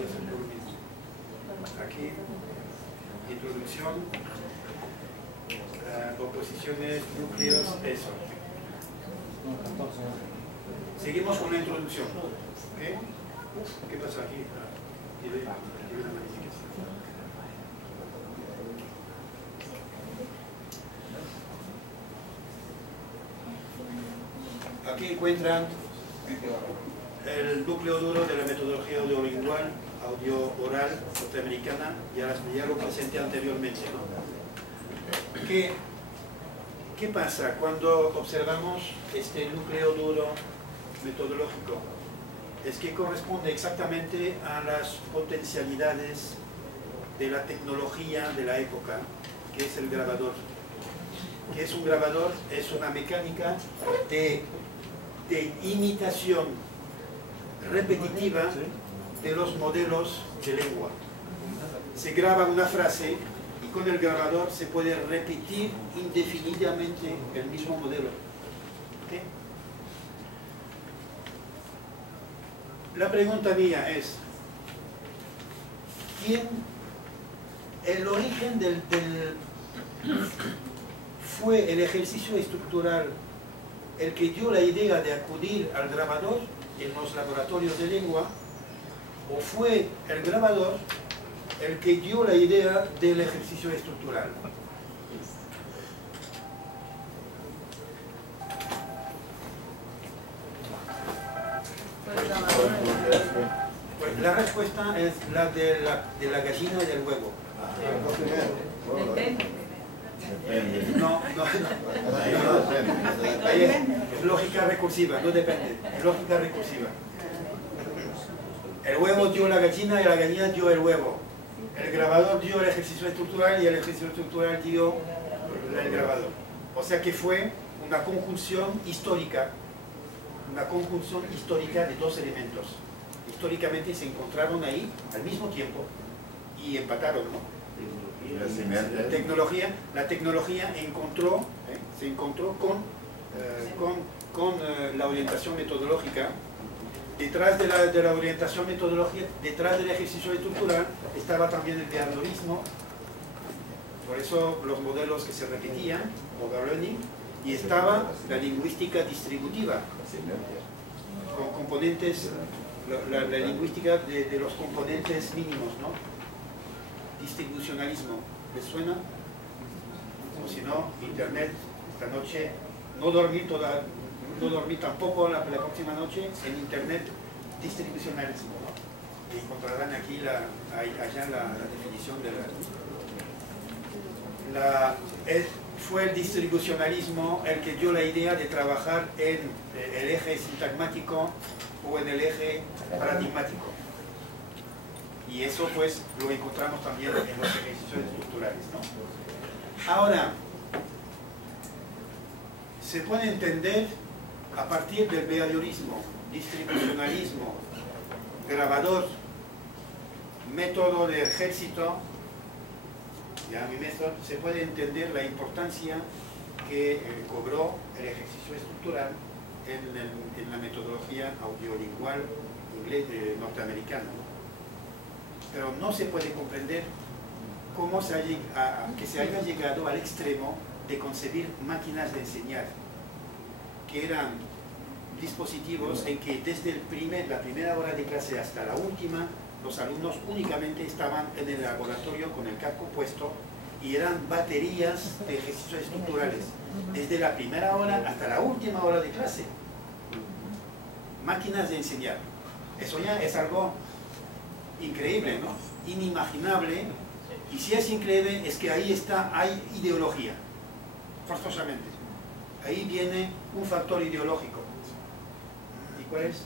voy a hacer lo mismo. Aquí, introducción, oposiciones, núcleos, eso. Seguimos con la introducción. ¿Okay? ¿Qué pasa aquí? Aquí ve la magnificación. Aquí encuentran el núcleo duro de la metodología audiolingual, audio-oral norteamericana, ya lo presenté anteriormente, ¿no? ¿Qué pasa cuando observamos este núcleo duro metodológico? Es que corresponde exactamente a las potencialidades de la tecnología de la época, que es el grabador. ¿Qué es un grabador? Es una mecánica de imitación repetitiva de los modelos de lengua. Se graba una frase y con el grabador se puede repetir indefinidamente el mismo modelo. ¿Okay? La pregunta mía es, el origen fue el ejercicio estructural el que dio la idea de acudir al grabador en los laboratorios de lengua, o fue el grabador el que dio la idea del ejercicio estructural? Pues la respuesta es la de la gallina y del huevo. No. Es lógica recursiva, no depende. Es lógica recursiva. El huevo dio la gallina y la gallina dio el huevo. El grabador dio el ejercicio estructural y el ejercicio estructural dio el grabador. O sea que fue una conjunción histórica. Una conjunción histórica de dos elementos. Históricamente se encontraron ahí al mismo tiempo y empataron, ¿no? La tecnología se encontró con la orientación metodológica. Detrás de la orientación metodológica, detrás del ejercicio estructural, estaba también el behaviorismo. Por eso los modelos que se repetían, overlearning, y estaba la lingüística distributiva, con componentes, la lingüística de los componentes mínimos, ¿no? Distribucionalismo, ¿les suena? O si no, Internet, esta noche, no dormí tampoco la próxima noche, en Internet, distribucionalismo, ¿no? Y encontrarán aquí allá la definición de fue el distribucionalismo el que dio la idea de trabajar en el eje sintagmático o en el eje paradigmático. Y eso pues lo encontramos también en los ejercicios estructurales, ¿no? Ahora, se puede entender a partir del behaviorismo, distribucionalismo, grabador, método de ejército, ya mi método, se puede entender la importancia que cobró el ejercicio estructural en la metodología audiolingual norteamericana, ¿no? Pero no se puede comprender cómo que se haya llegado al extremo de concebir máquinas de enseñar, que eran dispositivos en que desde la primera hora de clase hasta la última, los alumnos únicamente estaban en el laboratorio con el casco puesto y eran baterías de ejercicios estructurales, desde la primera hora hasta la última hora de clase. Máquinas de enseñar. Eso ya es algo increíble, ¿no? Inimaginable. Y si es increíble, es que ahí hay ideología, forzosamente. Ahí viene un factor ideológico. ¿Y cuál es?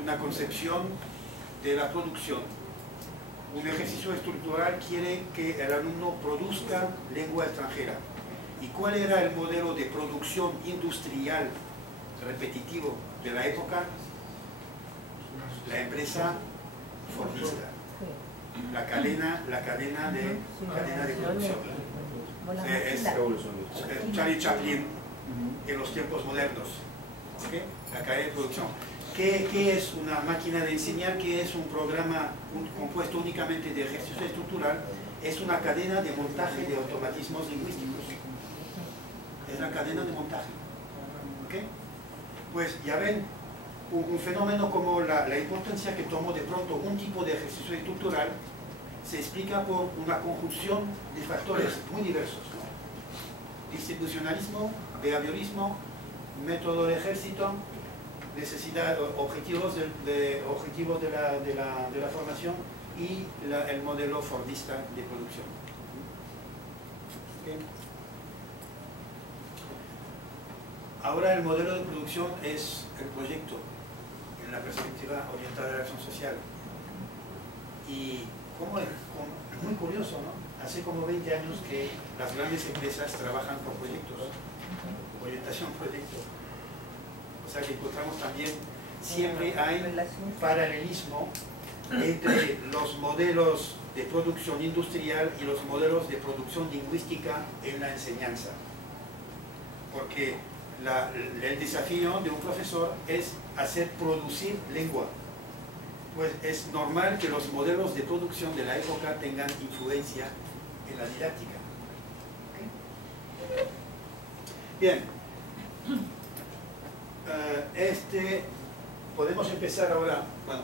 Una concepción de la producción. Un ejercicio estructural quiere que el alumno produzca lengua extranjera. ¿Y cuál era el modelo de producción industrial repetitivo de la época? La empresa fordista, la cadena de producción. Es Charlie Chaplin en los tiempos modernos. ¿Okay? La cadena de producción. ¿Qué es una máquina de enseñar? ¿Qué es un programa compuesto únicamente de ejercicio estructural? Es una cadena de montaje de automatismos lingüísticos. Es la cadena de montaje. ¿Okay? Pues ya ven, un fenómeno como la importancia que tomó de pronto un tipo de ejercicio estructural se explica por una conjunción de factores muy diversos, ¿no? Distribucionalismo, behaviorismo, método de ejército, necesidad, objetivos de la formación y el modelo fordista de producción. ¿Okay? Ahora el modelo de producción es el proyecto en la perspectiva orientada a la acción social. Y como es muy curioso, ¿no? Hace como 20 años que las grandes empresas trabajan por proyectos, orientación proyecto. O sea que encontramos también, siempre hay paralelismo entre los modelos de producción industrial y los modelos de producción lingüística en la enseñanza. Porque el desafío de un profesor es hacer producir lengua. Pues es normal que los modelos de producción de la época tengan influencia en la didáctica. ¿Okay? Bien. Podemos empezar ahora. Bueno,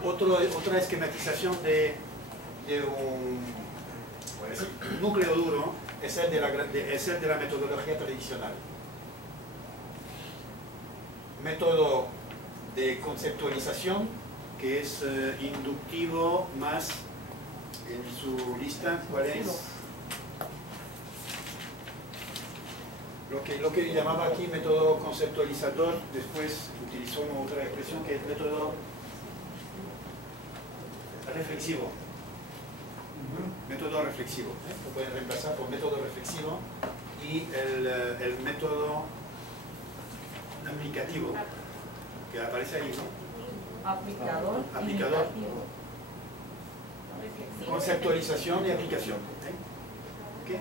otra esquematización de un núcleo duro es el de la metodología tradicional. Método de conceptualización, que es inductivo más en su lista, ¿cuál es? Lo que llamaba aquí método conceptualizador, después utilizó otra expresión que es método reflexivo. Método reflexivo, lo pueden reemplazar por método reflexivo, y el método aplicativo, que aparece ahí, ¿no? Aplicador. Aplicador. Conceptualización y aplicación. ¿Okay?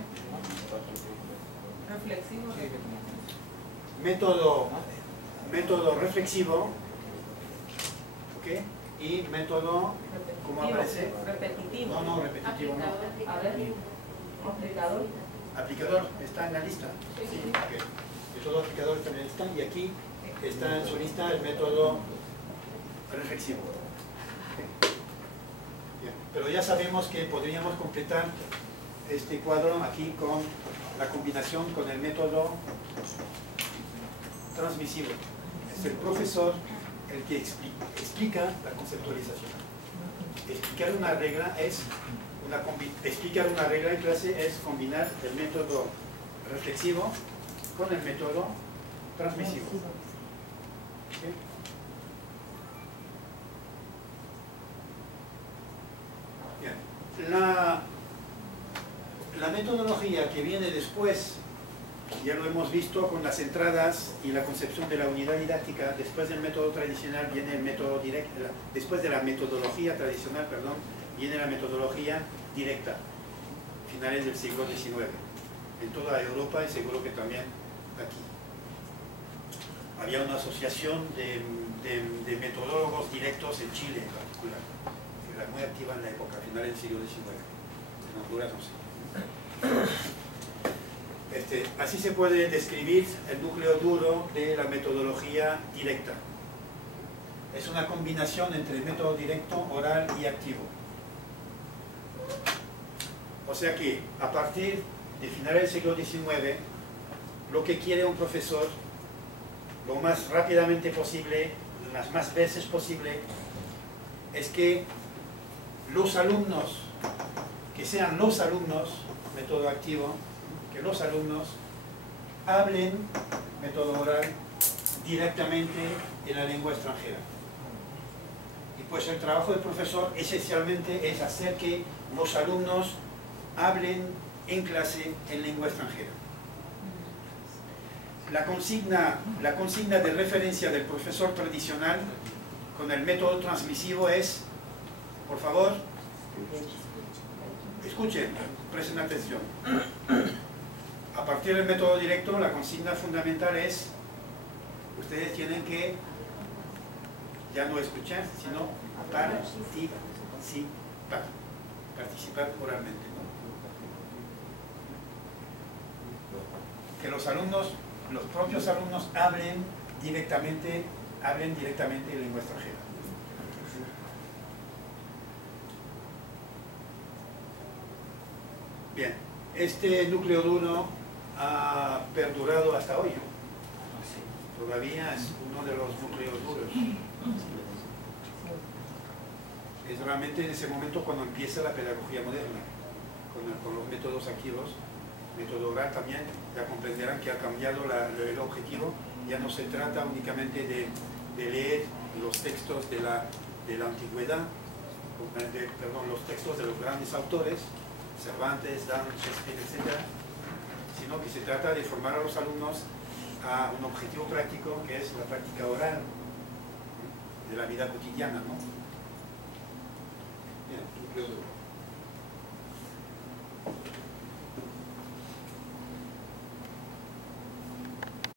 Reflexivo. Método reflexivo. ¿Okay? Y método, ¿cómo aparece? Repetitivo. No, repetitivo no. A ver, aplicador. Aplicador, está en la lista. Sí. Okay. Método aplicador está en la lista, y aquí está en su lista el método reflexivo. Okay. Bien. Pero ya sabemos que podríamos completar este cuadro aquí con la combinación con el método transmisivo. Es el profesor el que explica la conceptualización. Explicar una regla en clase es combinar el método reflexivo con el método transmisivo. ¿Okay? Bien. La metodología que viene después, ya lo hemos visto con las entradas y la concepción de la unidad didáctica. Después del método tradicional viene el método directo, después de la metodología tradicional, perdón, viene la metodología directa, finales del siglo XIX, en toda Europa y seguro que también aquí. Había una asociación de metodólogos directos en Chile en particular, que era muy activa en la época, finales del siglo XIX, en Honduras no sé. Así se puede describir el núcleo duro de la metodología directa. Es una combinación entre método directo, oral y activo. O sea que a partir de finales del siglo XIX, lo que quiere un profesor, lo más rápidamente posible, las más veces posible, es que los alumnos, que sean los alumnos, método activo, que los alumnos hablen, método oral, directamente en la lengua extranjera. Y pues el trabajo del profesor esencialmente es hacer que los alumnos hablen en clase en lengua extranjera. La consigna de referencia del profesor tradicional con el método transmisivo es, por favor, escuchen, presten atención. partir del método directo, la consigna fundamental es, ustedes tienen que ya no escuchar, sino participar oralmente, ¿no? Que los alumnos, los propios alumnos hablen directamente en lengua extranjera. Bien, este núcleo duro ha perdurado hasta hoy, ¿no? Todavía es uno de los núcleos duros. Es realmente en ese momento cuando empieza la pedagogía moderna, con los métodos activos, método oral también, ya comprenderán que ha cambiado el objetivo. Ya no se trata únicamente de leer los textos de la antigüedad, los textos de los grandes autores, Cervantes, Dante, Shakespeare, etc., sino que se trata de formar a los alumnos a un objetivo práctico que es la práctica oral de la vida cotidiana, ¿no? Bien,